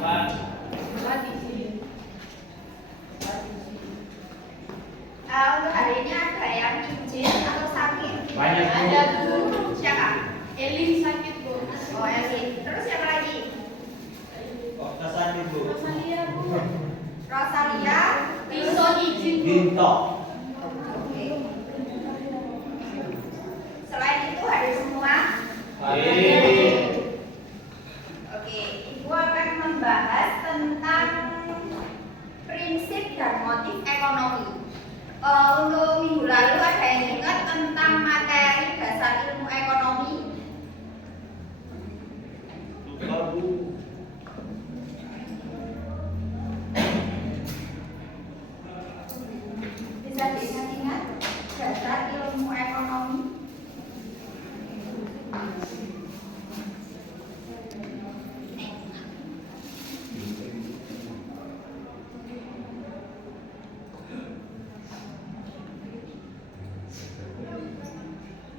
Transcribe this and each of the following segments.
Untuk hari ini ada yang izin atau sakit? Banyak, Bu. Ada Bu. Siapa? Eli sakit, Bu. Oh, Eli. Terus siapa lagi? Kok sakit, Bu? Rosalia, Bu. Rosalia. Rinso izin, Bu. Ginto. Oke. Selain itu hadir semua? Oke, Ibu akan membahas tentang prinsip dan motif ekonomi. Untuk minggu lalu ada yang ingat tentang materi dasar ilmu ekonomi? Lupa, Bu. Bisa diingat dasar ilmu ekonomi?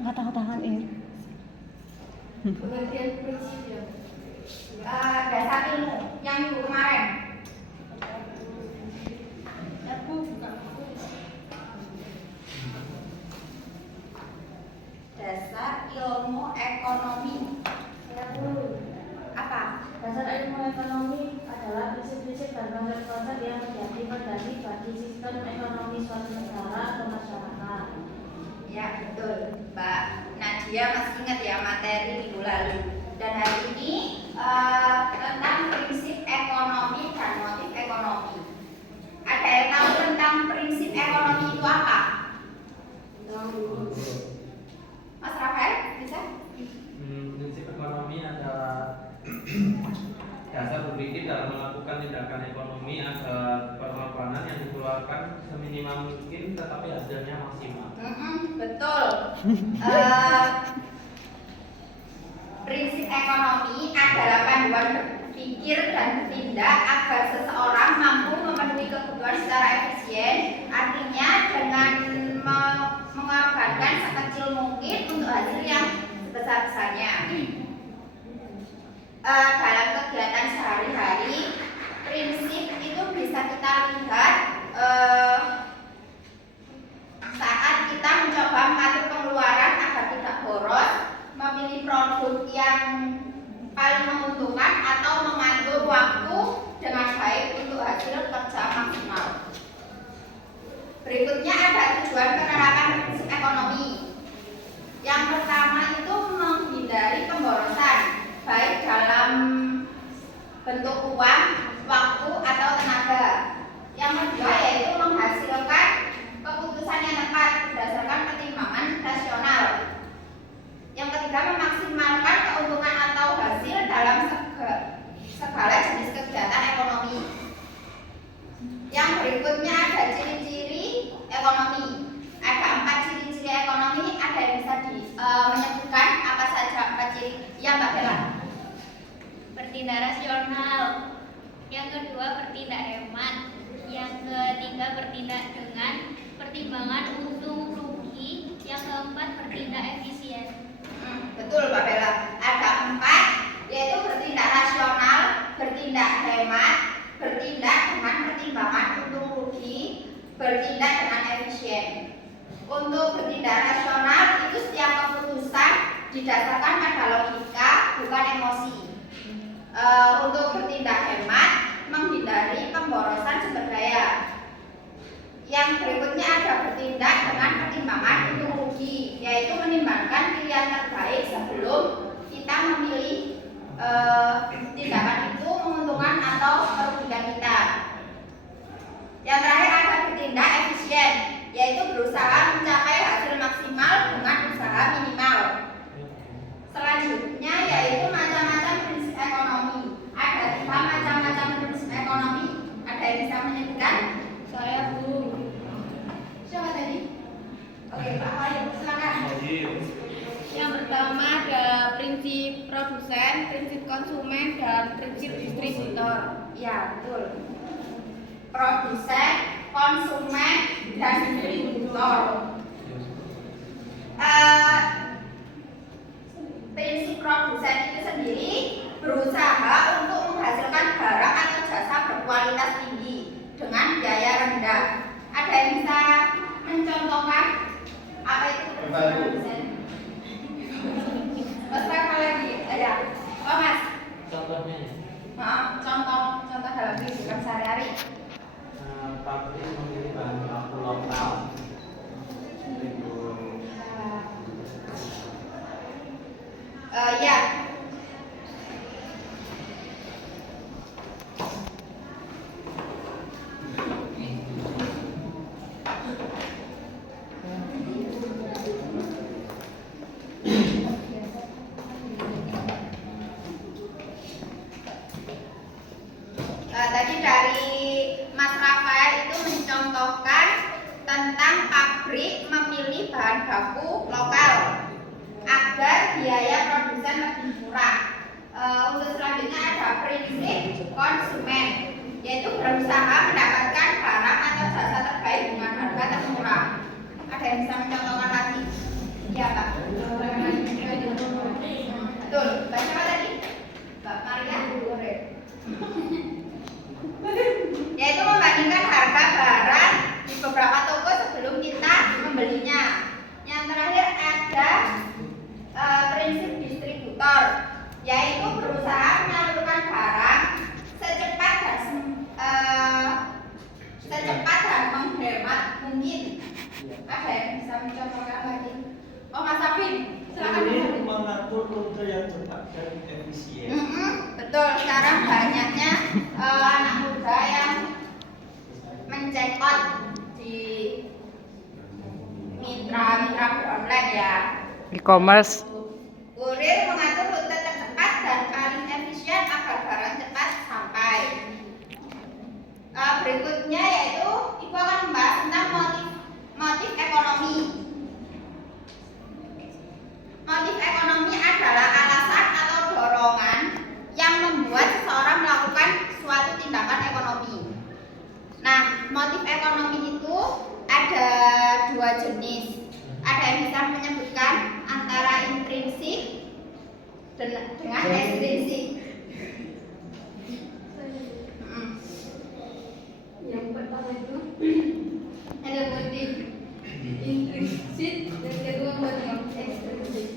Kata-katakan ini. Pengertian prinsip ya. Dasar ilmu yang minggu kemarin. Ya, Bu, bukan. Dasar ilmu ekonomi. Ya, Bu. Apa? Dasar ilmu ekonomi adalah prinsip-prinsip dan konsep-konsep yang menjadi fondasi bagi sistem ekonomi suatu negara atau masyarakat. Ya, betul. Mbak Nadia masih ingat ya materi minggu lalu. Dan hari ini tentang prinsip ekonomi dan motif ekonomi. Ada yang tahu tentang prinsip ekonomi itu apa? Mas Rafael, bisa? Prinsip ekonomi adalah dasar berpikir dalam melakukan tindakan ekonomi agar pengorbanan yang dikeluarkan seminimal mungkin tetapi hasilnya maksimal. Betul. Prinsip ekonomi adalah panduan berpikir dan bertindak agar seseorang mampu memenuhi kebutuhan secara efisien. Artinya dengan mengorbankan sekecil mungkin untuk hasil yang sebesar-besarnya. Dalam kegiatan sehari-hari, prinsip itu bisa kita lihat saat kita mencoba mengatur pengeluaran agar tidak boros, memilih produk yang paling menguntungkan atau mengatur waktu dengan baik untuk hasil kerja maksimal. Berikutnya ada tujuan penerapan prinsip ekonomi. Yang pertama itu menghindari pemborosan, baik dalam bentuk uang, waktu, atau tenaga. Yang kedua yaitu menghasilkan keputusan yang tepat berdasarkan pertimbangan rasional. Yang ketiga memaksimalkan keuntungan atau hasil dalam segala jenis kegiatan ekonomi. Yang berikutnya ada ciri-ciri ekonomi. Ada 4 ciri-ciri ekonomi. Ada yang bisa menyebutkan apa saja 4 ciri? Ya, Mbak Bella. Bertindak rasional. Yang kedua bertindak hemat. Yang ketiga bertindak dengan pertimbangan untung rugi. Yang keempat bertindak efisien. Betul, Mbak Bella. Ada 4, yaitu bertindak rasional, bertindak hemat, bertindak dengan pertimbangan untung rugi, bertindak dengan efisien. Untuk bertindak rasional itu setiap keputusan didasarkan pada logika, bukan emosi. Untuk bertindak hemat, menghindari pemborosan sumber daya. Yang berikutnya ada bertindak dengan pertimbangan untung rugi, yaitu menimbangkan pilihan terbaik sebelum kita memilih tindakan itu menguntungkan atau merugikan kita. Yang terakhir ada bertindak efisien, yaitu berusaha mencapai hasil maksimal dengan usaha minimal. Selanjutnya yaitu macam-macam prinsip ekonomi. Ada 5 macam-macam prinsip ekonomi. Ada yang bisa menyebutkan? Saya, Bu. Siapa tadi? Oke, Pak Khalid, silakan. Yang pertama ada prinsip produsen, prinsip konsumen, dan prinsip distributor. Ya, betul. Produsen, konsumen, dan distributor. Prinsip produsen itu sendiri berusaha untuk menghasilkan barang tetapi memilih bahan baku lokal. Ya. Tadi dari Mas Rafael itu mencontohkan tentang pabrik memilih bahan baku lokal agar biaya produsen lebih murah. Untuk selanjutnya ada prinsip konsumen, yaitu berusaha mendapatkan barang atau jasa terbaik dengan harga termurah. Ada yang bisa mencontohkan lagi? Iya Pak. Betul. Baca apa tadi? Mbak Maria? Yaitu membandingkan harga barang di beberapa toko sebelum kita membelinya. Yang terakhir ada prinsip distributor, yaitu berusaha menyalurkan barang secepat dan menghemat mungkin. Ada yang bisa mencontohkan lagi? Oh Mas Afin, silakan. Ini mengatur rute yang cepat dan efisien. Betul. Sekarang banyaknya anak muda yang mencek out di mitra beronline ya. E-commerce. Kurir mengatur rute tercepat dan paling efisien agar barang cepat sampai. Berikutnya yaitu Ibu akan membahas tentang motif ekonomi. Motif ekonomi adalah alasan atau dorongan yang membuat seseorang melakukan suatu tindakan ekonomi. Nah, motif ekonomi itu ada dua jenis. Ada yang bisa menyebutkan antara intrinsik dengan ekstrinsik. Yang pertama itu ada motif intrinsik, yang kedua motif ekstrinsik.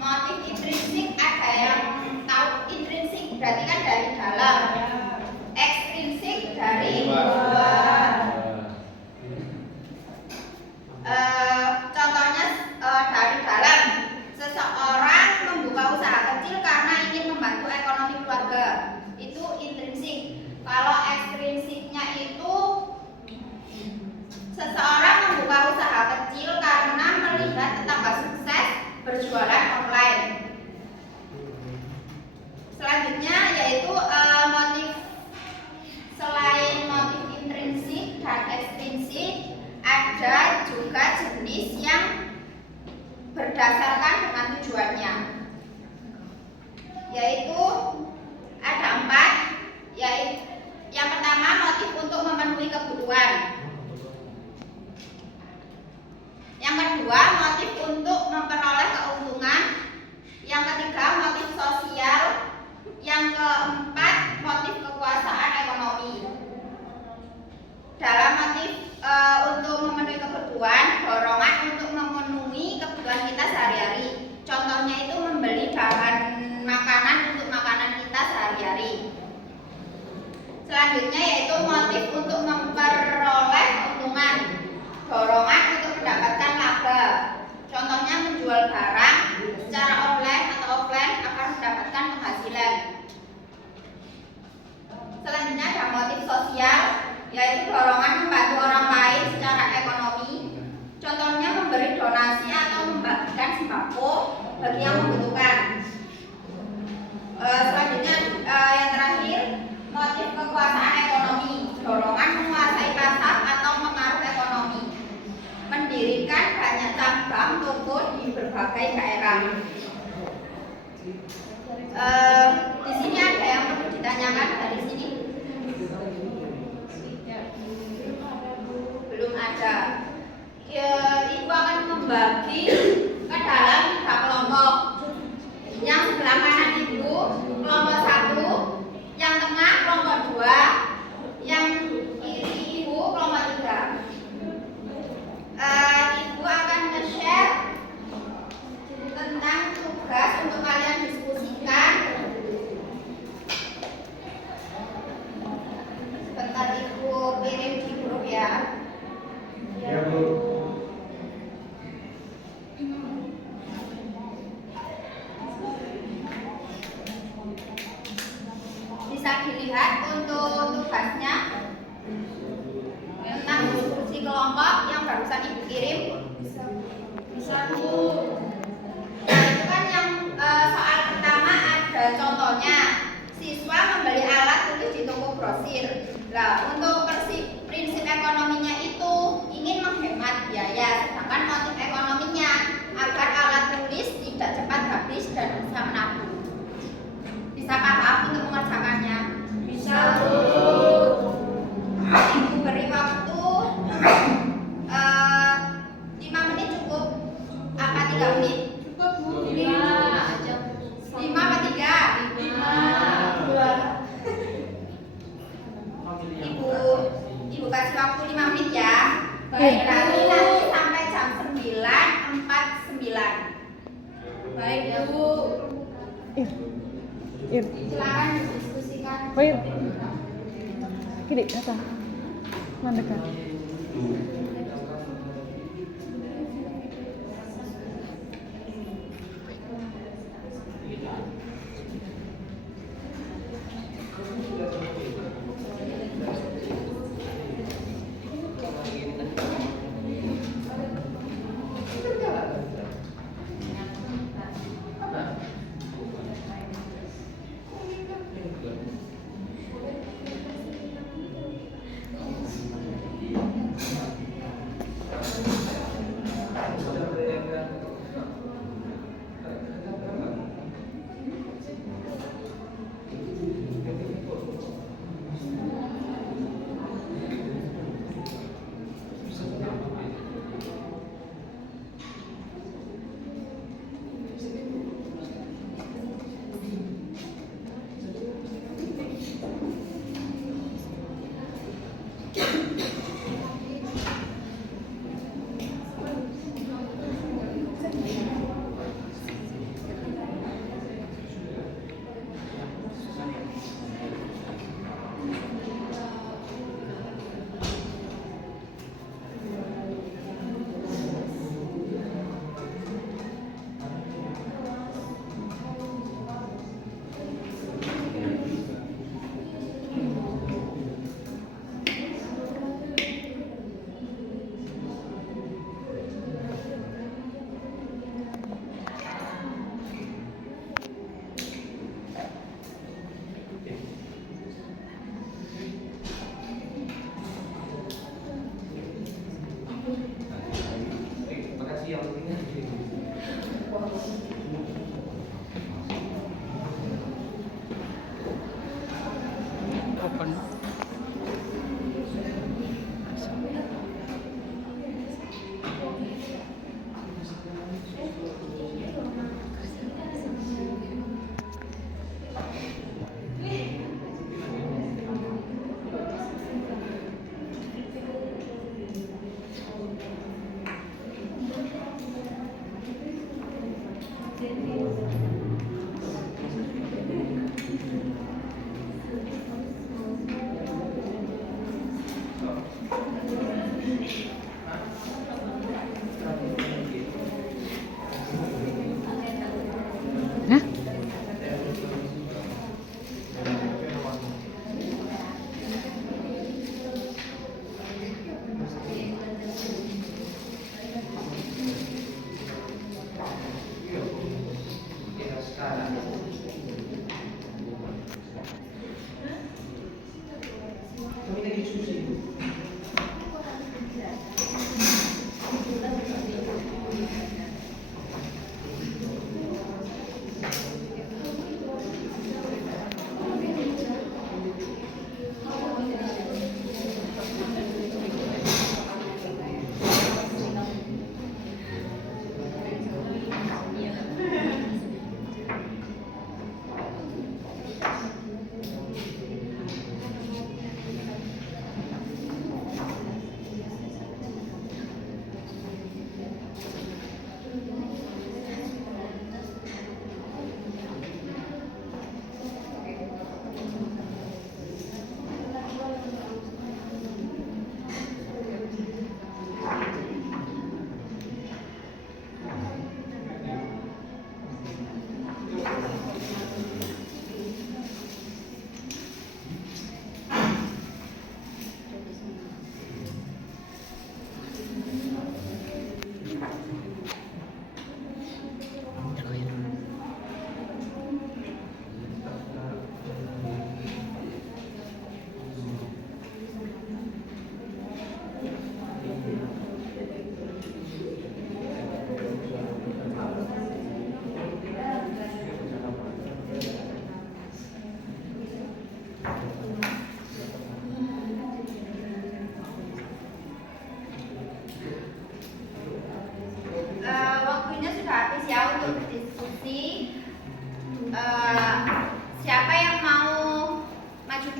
Motif intrinsik ada yang tahu intrinsik berarti kan dari dalam, ekstrinsik dari luar. Contohnya dari dalam, seseorang membuka usaha kecil karena ingin membantu ekonomi keluarga, itu intrinsik. Kalau ekstrinsiknya itu seseorang membuka usaha kecil karena melihat tetangga sukses berjualan online. Selanjutnya yaitu motif selain motif intrinsik dan ekstrinsik, ada juga jenis yang berdasarkan dengan tujuannya, yaitu ada 4, yaitu yang pertama motif untuk memenuhi kebutuhan, yang kedua motif untuk memperoleh keuntungan, yang ketiga motif sosial, yang keempat motif kekuasaan ekonomi. Dalam motif untuk memenuhi kebutuhan, dorongan untuk memenuhi kebutuhan kita sehari-hari. Contohnya itu membeli bahan makanan untuk makanan kita sehari-hari. Selanjutnya yaitu motif untuk memperoleh keuntungan, dorongan untuk mendapatkan laba. Contohnya menjual barang secara online atau offline akan mendapatkan penghasilan. Selanjutnya ada motif sosial, yaitu dorongan membantu orang lain secara ekonomi. Contohnya memberi donasi atau membagikan sembako bagi yang membutuhkan. Selanjutnya yang terakhir motif kekuasaan ekonomi, dorongan menguasai pasar atau pengaruh ekonomi, mendirikan banyak cabang toko di berbagai daerah. Di sini ada yang perlu ditanyakan dari sini? dilihat untuk tugasnya tentang diskusi kelompok yang barusan Ibu kirim. Bisa Bu. Nah, itu kan yang soal pertama ada contohnya. Siswa membeli alat tulis di toko grosir. Nah, untuk prinsip ekonominya itu ingin menghemat biaya, sedangkan motif ekonominya agar alat tulis tidak cepat habis dan bisa menabung. Bisa paham untuk mengerjakannya? Bisa Bu. Ibu beri waktu 5 menit cukup? Apa 3 menit? Cukup Bu. 5 aja. 5 apa 3? 5. Ibu kasih waktu 5 menit ya. Baik, berarti nanti sampai jam 9.49. Baik Bu. Ir. Silakan didiskusikan. Wait. Kiri, atas. Mana kan?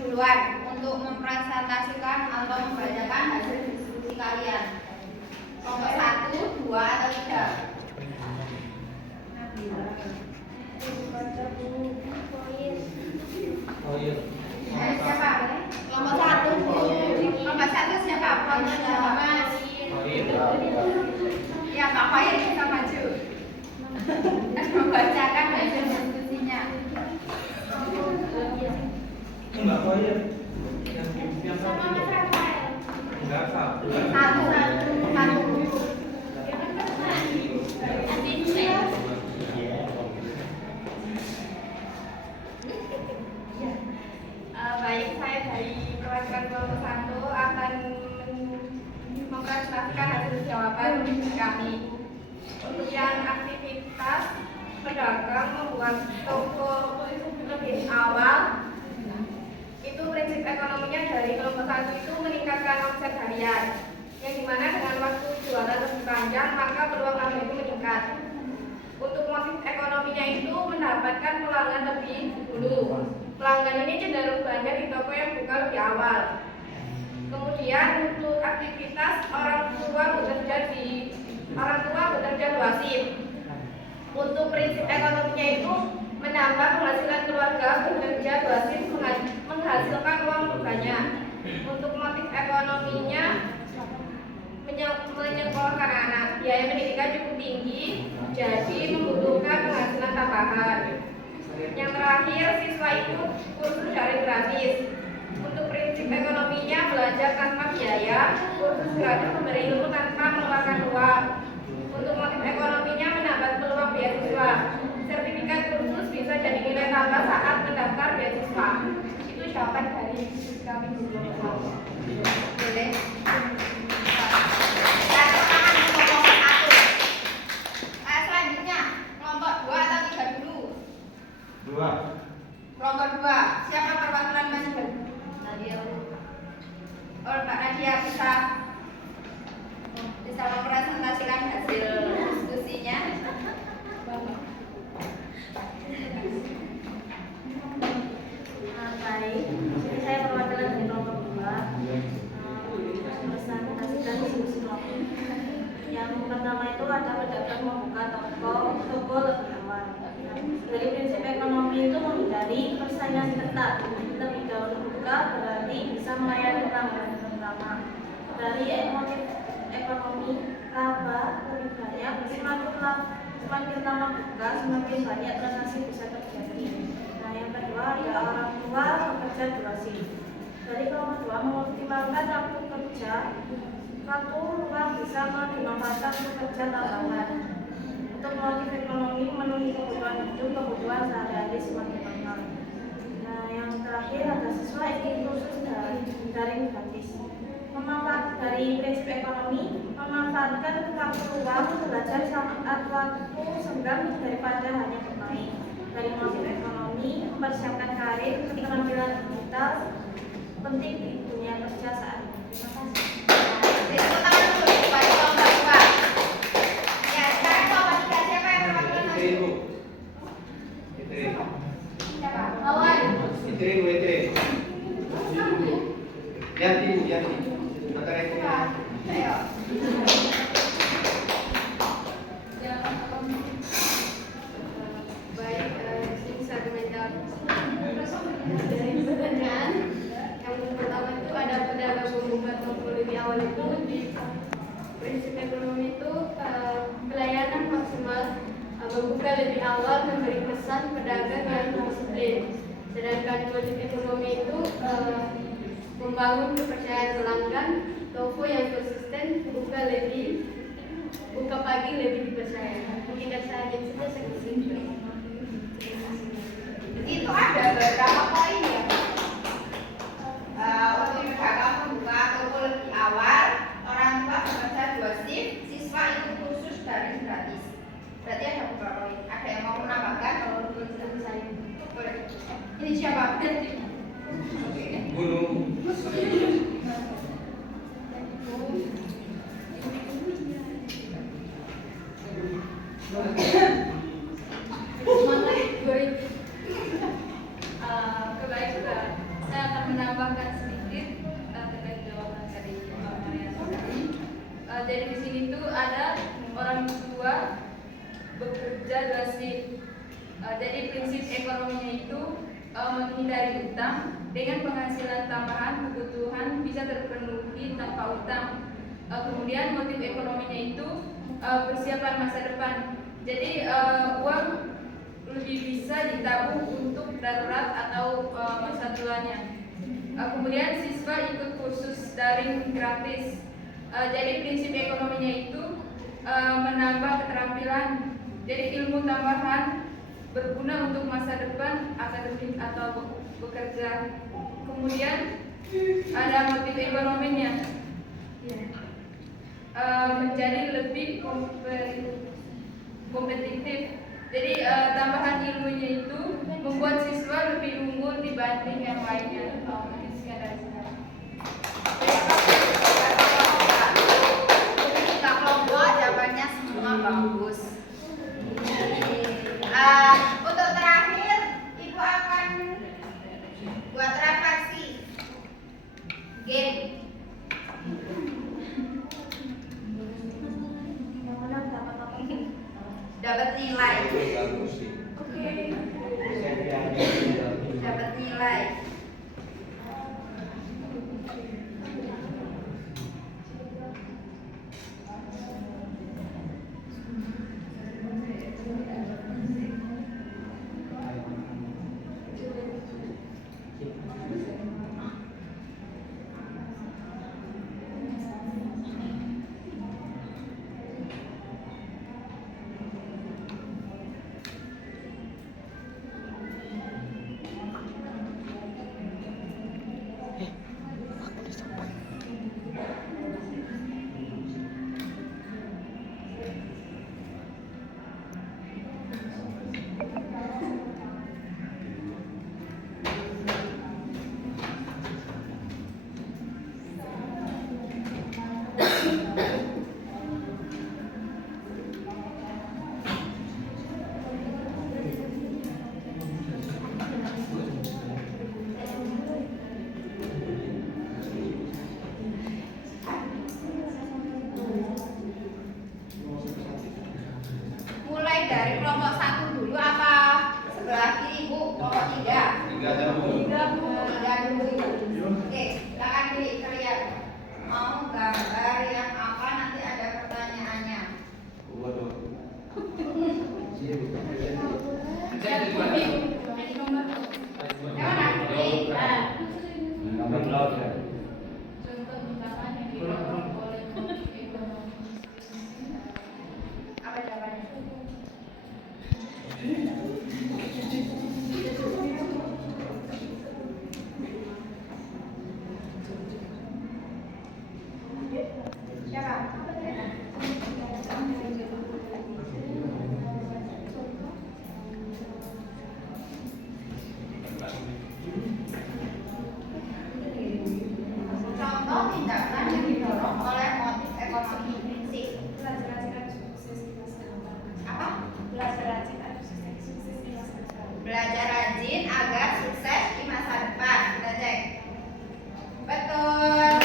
duluan untuk mempresentasikan atau membacakan hasil diskusi kalian. Kelompok 1, 2, atau 3? Oh iya. Siapa? Kelompok 1, Bu. Kelompok 1 siapa? Kelompok siapa, Mas? Oh iya. Ya, Pak Khoir bisa maju. Dan membacakan hasil diskusinya. Mbak Koyer. Yang Sama satu. Mas Rafael. Enggak satu. Satu. Baik, saya dari perwakilan kelompok 1 akan mempresentasikan hasil jawaban kami. Untuk yang aktivitas pedagang membuat toko lebih awal, itu prinsip ekonominya dari kelompok 1 itu meningkatkan omset harian, yang dimana dengan waktu jualan lebih panjang maka peluang laba itu meningkat. Untuk motif ekonominya itu mendapatkan pelanggan lebih dulu. Pelanggan ini cenderung belanja di toko yang buka lebih awal. Kemudian untuk aktivitas orang tua bekerja 2 shift. Untuk prinsip ekonominya itu menambah penghasilan keluarga bekerja 2 shift menghasilkan uang banyak. Untuk motif ekonominya menyekolahkan anak, biaya pendidikan cukup tinggi, jadi membutuhkan penghasilan tambahan. Yang terakhir, siswa itu kursus daring gratis. Untuk prinsip ekonominya belajar tanpa biaya, kursus gratis memberi ilmu tanpa mengeluarkan uang. Untuk motif ekonominya menambah peluang beasiswa. Sertifikat kursus bisa jadi nilai tambah saat mendaftar beasiswa. Itu jawaban dari diskusi kami. Boleh. Satu tangan untuk kelompok 1. Selanjutnya, kelompok 2 atau 3 dulu? 2. Kelompok 2, siapa perwakilan Mas Ben? Nadia. Oh, Mbak Nadia bisa mempresentasikan hasil diskusinya. Baik, jadi saya perwakilan dari kelompok 2 mempresentasikan diskusi kelompok. Yang pertama itu ada pedagang membuka toko lebih awal. Dari prinsip ekonomi itu menghindari persaingan ketat. Lebih dahulu buka berarti bisa melayani pelanggan terutama. Dari motif ekonomi laba lebih banyak, semakin lama buka semakin banyak transaksi bisa terjadi. Nah, yang kedua ada orang tua bekerja 2 shift. Dari kelompok 2 mengoptimalkan waktu kerja, waktu luang bisa dimanfaatkan untuk kerja tambahan. Untuk motif ekonomi memenuhi kebutuhan hidup, kebutuhan sehari-hari semakin mahal. Nah, yang terakhir ada siswa ingin kursus daring gratis. Dari prinsip ekonomi memanfaatkan waktu luang belajar saat waktu senggang daripada hanya bermain. Dari motif ekonomi mempersiapkan karir, keterampilan digital penting di dunia kerja saat ini. Terima kasih. Tepuk tangan dulu buat kelompok 2. Ya, sekarang kelompok 3 siapa yang perwakilan Mas Ben? Siapa? Lawan. Yanti. Ayo. Baik, sini saya menjawab dari pertanyaan. Yang pertama itu ada pedagang membuka toko lebih awal itu di prinsip ekonomi itu pelayanan maksimal, membuka lebih awal, memberi pesan pedagang yang disiplin. Sedangkan motif ekonomi itu membangun kepercayaan pelanggan, toko yang konsisten, buka pagi lebih dipercaya. Mungkin dari saya saja saya kesini. Itu ada beberapa poin ya. Untuk pedagang membuka toko lebih awal, orang tua bekerja 2 shift, siswa ikut kursus daring gratis. Berarti ada beberapa poin. Ada yang mau menambahkan? Saya Boleh. Ini siapa? Gunung. Baik, saya akan menambahkan sedikit terkait jawaban dari Maria tadi. Jadi di sini tuh ada orang tua bekerja 2 shift. Jadi prinsip ekonominya itu menghindari utang dengan penghasilan tambahan kebutuhan bisa terpenuhi tanpa utang. Kemudian motif ekonominya itu persiapan masa depan. Jadi uang lebih bisa ditabung untuk darurat atau masa tuanya. Kemudian siswa ikut kursus daring gratis. Jadi prinsip ekonominya itu menambah keterampilan. Jadi ilmu tambahan berguna untuk masa depan akademik atau bekerja. Kemudian ada motif ekonominya, menjadi lebih kompetitif. Jadi tambahan ilmunya itu membuat siswa lebih unggul dibanding yang lainnya. Sekian dari saya. Ketika kelompok jawabannya semua bagus. Untuk terakhir, Ibu akan buat refleksi game. Yang menang dapat apa? Dapat nilai. Oke. Dapat nilai. Mulai dari kelompok 1 dulu apa sebelah kiri Bu? Kelompok 3. 3 dulu. Oke, silakan pilih kalian. Mau gambar yang apa, nanti ada pertanyaannya. Yang mana? Pilih. Contoh misalkan yang dilakukan oleh motif ekonomi. Apa jawabannya? Siapa? Contoh tindakan yang didorong oleh motif ekonomi prinsip. Apa? Belajar rajin agar sukses di masa depan. Kita cek. Betul.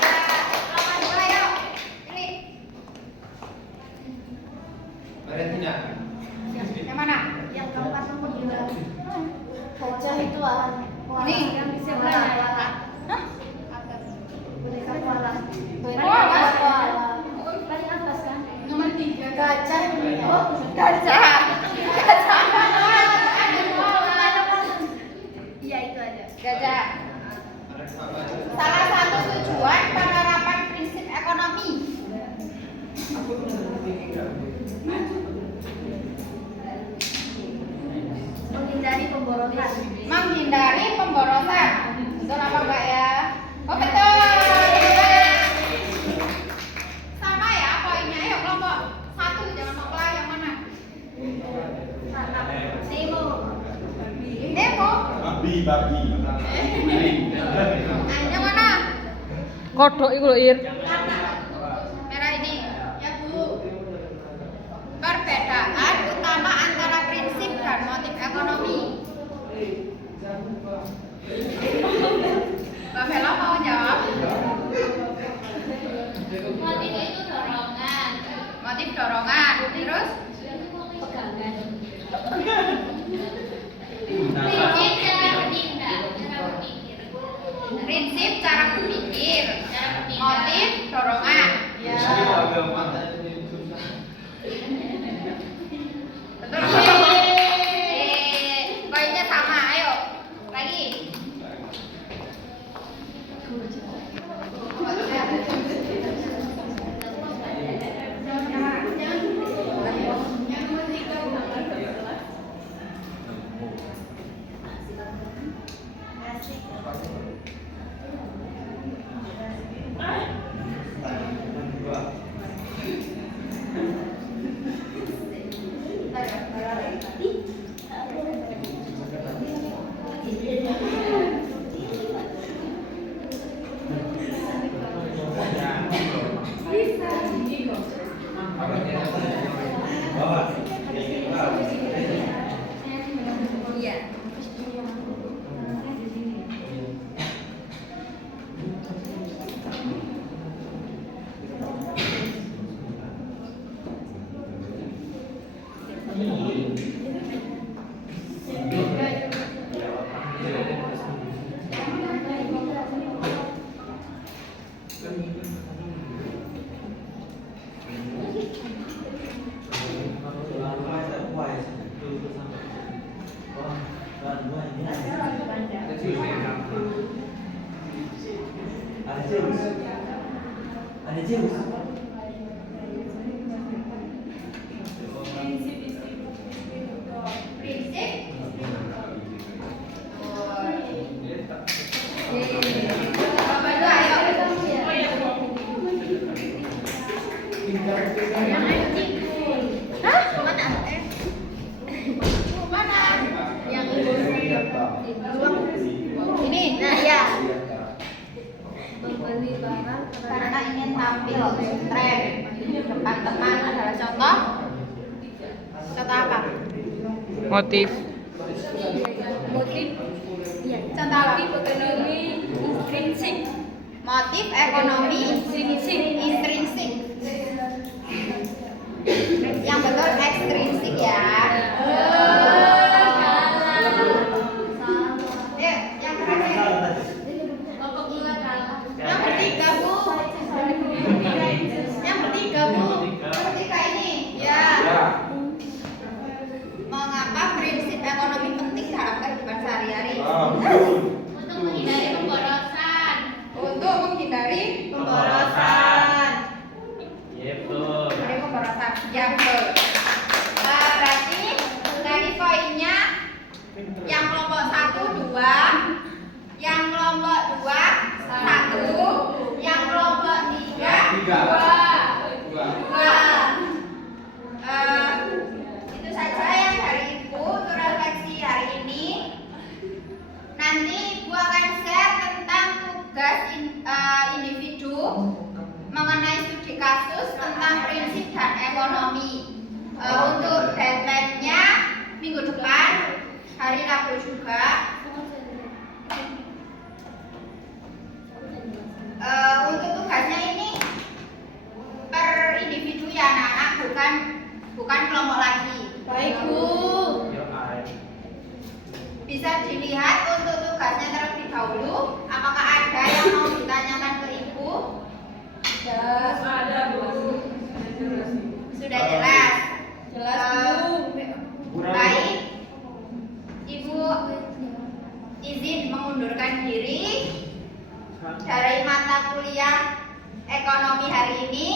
Selamat mulai yuk. Pilih. Yang mana? Yang keempat nomor 2. Gajah itu Ini. yang di sebelah koala. Hah? Boneka koala. Koala. Paling atas kan? Nomor 3. Gajah. Oh, Gajah. iya itu aja. Gajah. Salah satu tujuan penerapan prinsip ekonomi. Menghindari pemborosan. Menghindari pemborosan. Betul apa Mbak ya? Oh betul. Sama ya poinnya. Ayo kelompok 1 jangan lupa yang mana? Nemo. Nemo. Babi. Yang mana? Kodok iku lho, Ir. Merah ini. Ya Bu. Perbedaan utama antara prinsip dan motif ekonomi. Mbak Bella mau jawab? Motif itu dorongan. Motif dorongan. Terus? Pegangan. Nah, Prinsip cara bertindak, cara berpikir. Prinsip cara berpikir. Cara bertindak. Motif dorongan. Iya. Betul. Poinnya sama. Ayo. Lagi. Iya. Ada Zeus. Prinsip. Bapak itu ayo. Hah? Mana? Mana? Yang ini. Nah, ya. Membeli barang Karena ingin tampil tren depan teman adalah contoh. Contoh apa? Motif. motif Contoh apa? ekonomi intrinsik. Motif ekonomi intrinsik. Yang betul ekstrinsik ya. Yang terakhir. Yang bertiga Bu. Yang bertiga Bu. Yang bertiga ini. Ya. Mengapa prinsip ekonomi penting dalam kehidupan sehari-hari? Untuk menghindari pemborosan. Untuk menghindari pemborosan. Iya betul. Menghindari pemborosan. Ya betul. Berarti dari poinnya yang kelompok 1 2, yang kelompok 2 1, yang kelompok 3 2. Itu saja yang dari Ibu untuk refleksi hari ini. Nanti Ibu akan share tentang tugas individu mengenai studi kasus tentang prinsip dan ekonomi. Untuk deadline-nya minggu depan, hari Rabu juga. Untuk tugasnya ini per individu ya anak-anak, bukan kelompok lagi. Baik Bu. Yo, ay. Bisa dilihat untuk tugasnya terlebih dahulu. Apakah ada yang mau ditanyakan ke Ibu? Ada Bu. Sudah jelas. Jelas Bu. Baik. Ibu izin mengundurkan diri dari mata kuliah ekonomi hari ini.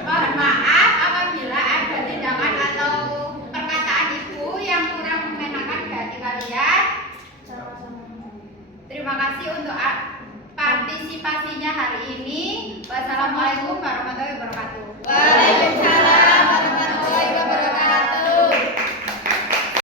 Mohon maaf apabila ada tindakan atau perkataan Ibu yang kurang mengenakan di hati kalian. Terima kasih untuk partisipasinya hari ini. Wassalamualaikum warahmatullahi wabarakatuh. Waalaikumsalam.